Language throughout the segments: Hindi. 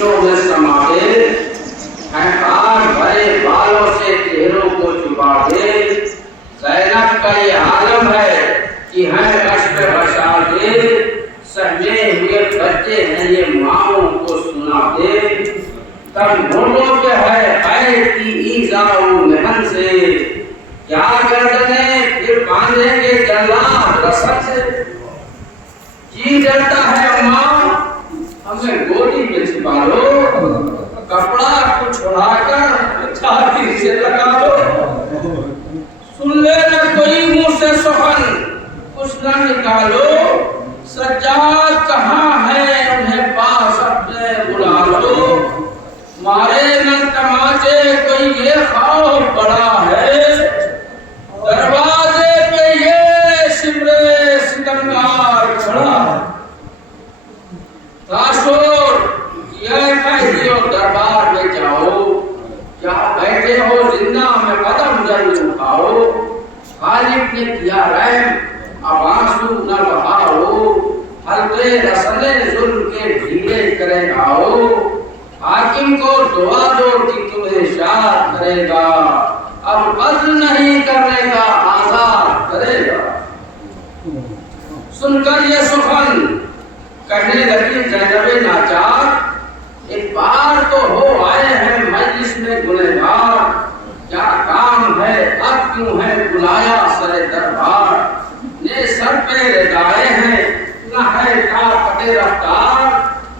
शीशों में समा दे, अहंकार भरे बालों से चेहरों को छुपा दे। ज़ैनब का ये आलम है कि हमें कष्ट बचा दे, सहमे हुए बच्चे हैं ये माओं को सुना दे। तब ढूंढो के है पैर की ईज़ाओ महन से, क्या गर्दने फिर बांधेंगे जल्लाद रसद से। जी डरता है अम्मा हमें गोदी में छिपा लो, कपड़ा कुछ उड़ाकर छाती से लगा लो। सुन ले न कोई मुंह से सुखन कुछ न निकालो, सज्जाद कहाँ है उन्हें पास अपने बुला लो। मारे न तमाचे कोई ये खौफ बड़ा है, दरवाजे पे ये शिमरे सितमगार खड़ा। ताशोर ये कहियो दरबार में जाओ, क्या बैठे हो जिंदा में कदम जरूर उठाओ। खालिक ने किया रहम अब आंसू न बहाओ, हल्के रसले जुल्म के ढीले करे आओ। हाकिम को दुआ दो कि तुम्हें शाद करेगा, अब बज़्ल नहीं करने का आजाद करेगा। सुनकर ये सुखन कहने लगी ज़ैनबे नाचार, एक बार तो हो आए हैं मजलिस में गुनहगार, क्या काम है अब क्यों है बुलाया सरे दरबार। ने सर पे लगाए हैं न है का पटे रफ्तार,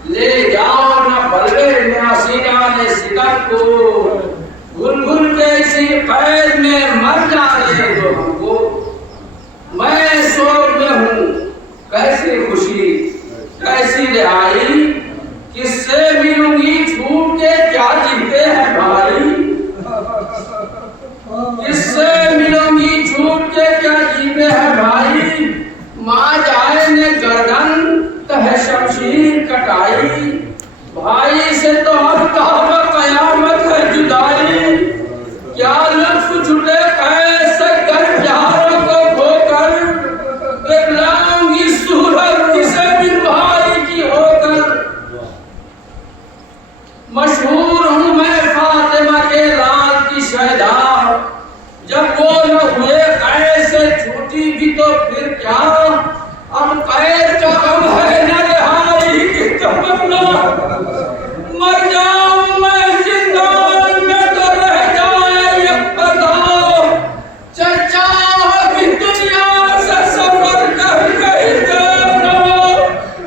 ले जाओ न बलवे न्यासीना ने सिकंद को, घुल घुल के इसी कैद में मर जाने दो हमको। मैं सोच में हूँ कैसी खुशी कैसी रिहाई, किससे मिलूंगी छूट के क्या जीते हैं भाई। किससे मिलूंगी छूट के क्या जीते हैं भाई। माँ जाए ने गर्दन तहे शमशीर कटाई, भाई से तो अब तहब कयामत है जुदाई। क्या लफ्ज़ छूटे कैसे कर प्यारों को खोकर, दिखलाऊंगी सूरत किसे बिन भाई की होकर। मशहूर हूँ मैं फातिमा के लाल की शहदा, जब वो न हुए कैसे छूटी भी तो फिर क्या। अब कैद का गम है न रिहाई की तमन्ना, मर जाऊं मैं जिंदान में तो रह जाए ये पता। चर्चा अभी दुनिया से सफर कर गई जाना,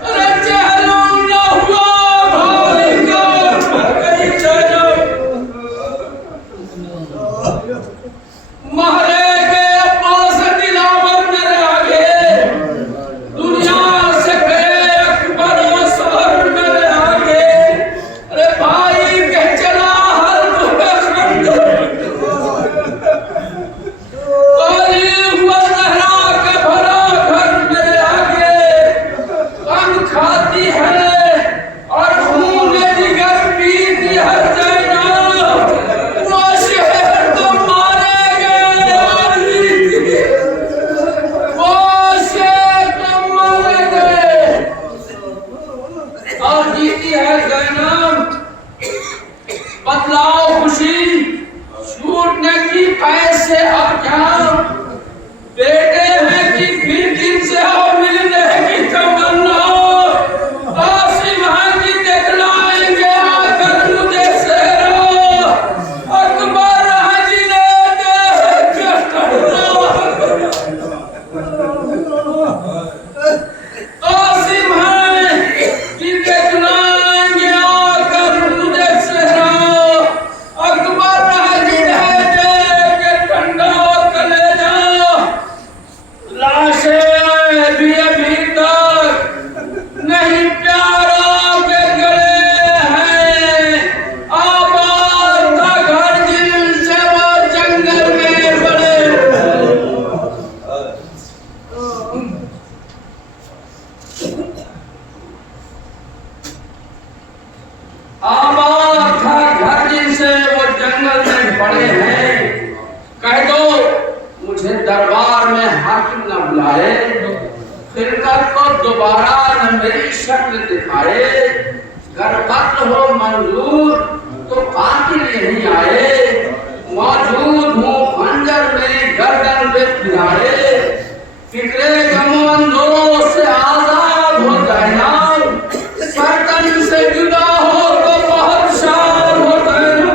अरे चहलम न हुआ भाई का मर गई जन्म। मारेगे अब्बास दिलावर मेरे आगे, दुनिया से गए अकबर असगर मेरे आगे। अरे भाई कह चला हर दुबे खंडर, काली हुआ जहरा के भरा घर मेरे आगे। गम खाती है और खून जिगर पीती है ज़ैनब, वो शहर तो मारेगे वो शहर तो मारेगे और जीती है ज़ैनब। बतलाओ खुशी छूटने की कैसे अब क्या, बेटे हैं कि फिर किनसे हो मिलने की तमन्ना। आसिम है कि दिखलाएंगे आकर मुझे सेहरा, अकबर है जिन्हें देख के करना। आसिम है कि दिखलाएंगे आकर मुझे सेहरा, अकबर है जिन्हें देख के ठंडा कलेजा। लाशें भी अभी तक नहीं प्यारों के गले हैं, आबाद का घर जिनसे वो जंगल में बड़े। आबाद था घर जिनसे वो जंगल में बड़े हैं। कह दो मुझे दरबार में हाकिम न बुलाए, खिलकत को दोबारा न मेरी शक्ल दिखाए। गर कत्ल हो मंजूर तो कातिल नहीं आए, मौजूद हूँ खंजर मेरी गर्दन पे फिराए, फिक्रे गमंदों से आजाद हो जाना, सरकन से जुदा हो तो बहुत शाद हो जाना,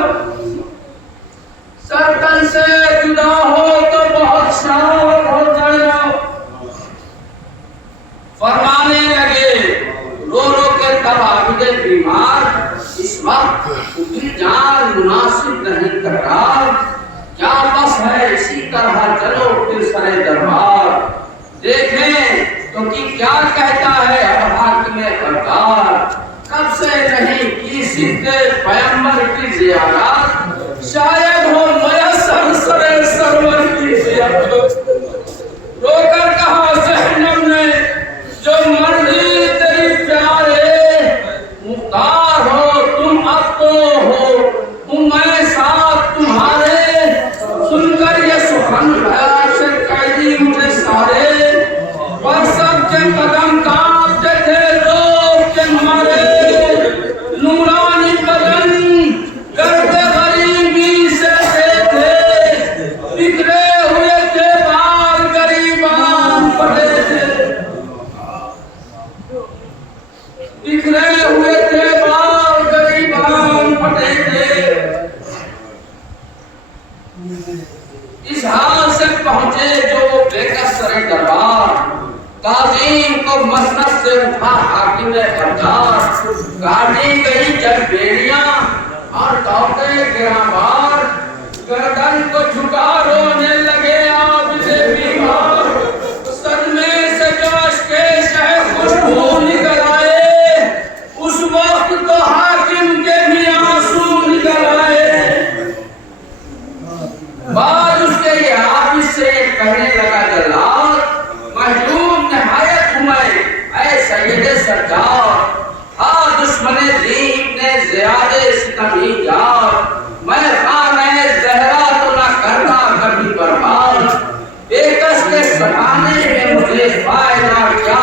सरकन से जुदा हो तो बहुत शाद हो जाना। फरमाने लगे रो रो के तब आबिदे बीमार, इस वक्त उनकी जान मुनासिब नहीं करार, क्या बस है इसी तरह चलो फिर सरे दरबार, देखें तो कि क्या कहता है अब हाकिम सरकार, कब से नहीं की सिद्दे पैगंबर की ज़ियारत, शायद हो मयसर सरे सरवर की ज़ियारत। रोकर कहा ज़हनम ने जो मर्जी तेरी प्यारे, मुख्तार हो तुम अब तो हो मैं साथ तुम्हारे, सुनकर ये सुखन से कैदी उठे सारे, पर सबके कदम कांपते थे रोक के मारे, नूरानी बदन करते गरीबी से थे, बिखरे हुए थे बाल गरीबान पड़े थे, बिखरे हुए थे बाल गरीबान पड़े थे। इस हाल से पहुंचे जो बेकस सरे दरबार, ताज़ीम को मसनद से उठा हाकिम सरकार, काटी गई जब बेड़ियां और दौड़े गिरामार, गर्दन को झुका रोने लगे आबिदे बीमार, सदमे से जोश के शह खुशबू निकल आए, उस वक्त तो हाकिम के भी आंसू निकल आए। बाद उसके ये हाफिज से ये कहने लगा जल्लाद, महजूम नहायत हूँ मैं ऐ सैयदे सरकार, हाँ दुश्मने दीन ने ज़ियादे सितमी यार, मैं खाने ज़हरा तो ना करता कभी बर्बाद, बेकस के सताने में मुझे फायदा क्या